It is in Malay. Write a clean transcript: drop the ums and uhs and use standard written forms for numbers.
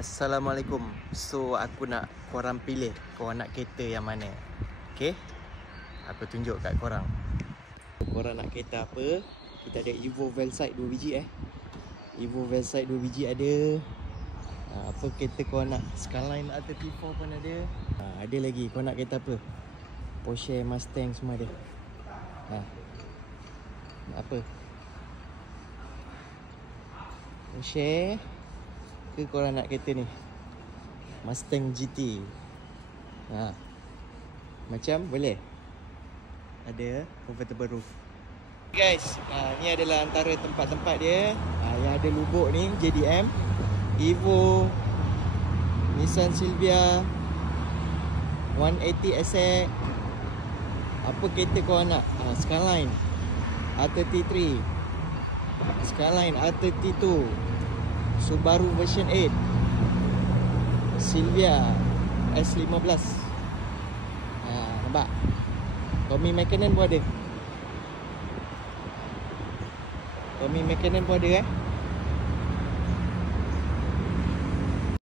Assalamualaikum. So aku nak korang pilih korang nak kereta yang mana. Okay, aku tunjuk kat korang. Korang nak kereta apa? Kita ada Evo Veloce 2 biji Evo Veloce 2 biji ada. Apa kereta korang nak? Skyline R34 pun ada. Ada lagi korang nak kereta apa? Porsche, Mustang semua ada. Nak apa? Porsche ke korang nak kereta ni? Mustang GT. Macam boleh. Ada comfortable roof. Guys, ni adalah antara tempat-tempat dia. Yang ada lubuk ni JDM, Evo, Nissan Silvia, 180 SX. Apa kereta korang nak? Skyline R33, Skyline R32, Subaru version 8, Silvia S15. Nampak? Tommy Mackinnon pun ada. Tommy Mackinnon pun ada